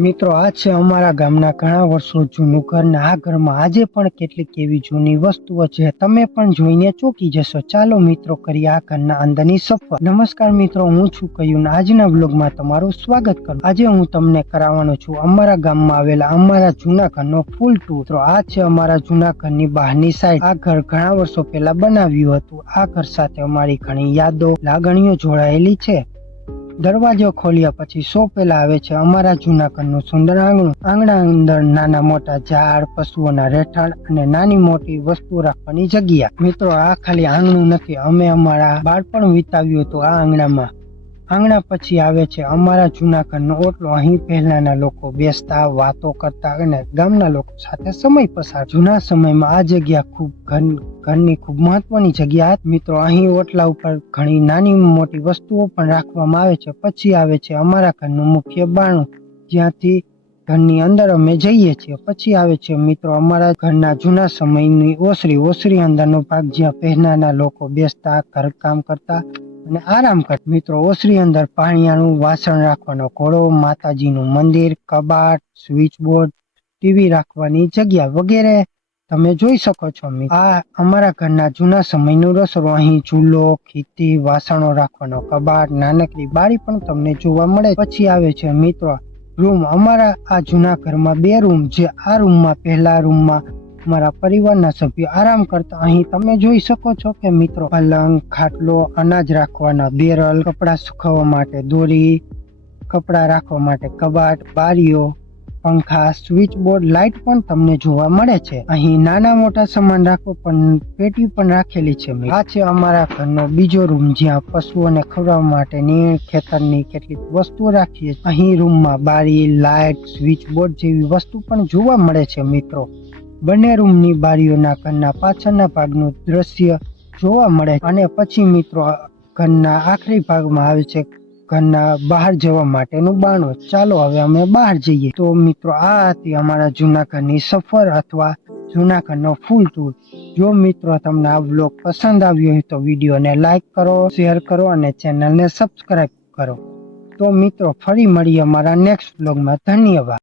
મિત્રો આ છે અમારા ગામના ઘણા વર્ષો જૂનું ઘર ને આ ઘરમાં આજે પણ કેટલીક એવી જૂની વસ્તુઓ છે તમે પણ જોઈને ચોંકી જશો। ચાલો મિત્રો કરીએ આ ઘરના અંદરની સફર। નમસ્કાર મિત્રો, હું છું કયુન। આજના વ્લોગમાં તમારું સ્વાગત કરું। આજે હું તમને કરાવવાનો છું અમારા ગામમાં આવેલા અમારા જૂના ઘરનો ફૂલ ટૂર। તો આ છે અમારા જૂના ઘરની બહારની સાઈડ। આ ઘર ઘણા વર્ષો પહેલા બનાવ્યું હતું। આ ઘર સાથે અમારી ઘણી યાદો લાગણીઓ જોડાયેલી છે। દરવાજો ખોલ્યા પછી સૌ પહેલા આવે છે અમારા જૂના ઘરનું સુંદર આંગણું। આંગણા અંદર નાના મોટા ઝાડ, પશુઓના રહેઠાણ અને નાની મોટી વસ્તુ રાખવાની જગ્યા। મિત્રો આ ખાલી આંગણું નથી, અમે અમારા બાળપણ વિતાવ્યું હતું આ આંગણામાં। આંગણા પછી આવે છે અમારા જૂના ઘરનો ઓટલો। અહીં પહેલાના લોકો બેસતા, વાતો કરતા અને ગામના લોકો સાથે સમય પસાર। જૂના સમયમાં આ જગ્યા ઘરની ખૂબ મહત્વની જગ્યા હતી। મિત્રો અહીં ઓટલા ઉપર ઘણી નાની મોટી વસ્તુઓ પણ રાખવામાં આવે છે। પછી આવે છે અમારા ઘરનું મુખ્ય બારણું, જ્યાંથી ઘરની અંદર અમે જઈએ છીએ। પછી આવે છે મિત્રો અમારા ઘરના જૂના સમયની ઓસરી। ઓસરી અંદરનો ભાગ જ્યાં પહેલાના લોકો બેસતા, ઘરકામ કરતા અને આરામ કરતા। મિત્રો ઓસરી અંદર પાણીયાનું વાસણ રાખવાનો ઘોડો, માતાજીનું મંદિર, કબાટ, સ્વિચ બોર્ડ, ટીવી રાખવાની જગ્યા વગેરે તમે જોઈ શકો છો। આ અમારા ઘરના જૂના સમયનું રસોડું। અહીં ચૂલો, ખીતી, વાસણો રાખવાનો કબાટ, નાનકડી બારી પણ તમને જોવા મળે। પછી આવે છે મિત્રો રૂમ। અમારા આ જૂના ઘરમાં 2 રૂમ છે। આ રૂમમાં પહેલા રૂમમાં અમારા પરિવારના સભ્યો આરામ કરતા। અહીં તમે જોઈ શકો છો કે મિત્રો પલંગ, ખાટલો, અનાજ રાખવાના બેરલ, કપડા સુકવવા માટે દોરી, કપડા રાખવા માટે કબાટ, બારીઓ, પંખા, સ્વિચ બોર્ડ, લાઇટ પણ તમને જોવા મળે છે। અહીં નાના મોટા સામાન રાખો પણ પેટી પણ રાખેલી છે। આ છે અમારા ઘરનો બીજો રૂમ, જ્યાં પશુઓને ખવડાવવા માટેની ખેતરની કેટલીક વસ્તુઓ રાખીએ। અહીં રૂમમાં બારી, લાઇટ, સ્વિચ બોર્ડ જેવી વસ્તુ પણ જોવા મળે છે। મિત્રો બંને રૂમની બારીઓના ઘરના પાછળના ભાગનું દ્રશ્ય જોવા મળે। અને પછી મિત્રો ઘરના આખરી ભાગમાં આવે છે ઘરના બહાર જવા માટેનું બારણું। ચાલો હવે અમે બહાર જઈએ। તો મિત્રો આ હતી અમારા જૂના ઘરની સફર અથવા જૂના ઘરનો ફૂલ ટૂર। જો મિત્રો તમને આ વ્લોગ પસંદ આવ્યો હોય તો વિડીયોને લાઈક કરો, શેર કરો અને ચેનલને સબસ્ક્રાઈબ કરો। તો મિત્રો ફરી મળીએ અમારા નેક્સ્ટ વ્લોગમાં। ધન્યવાદ।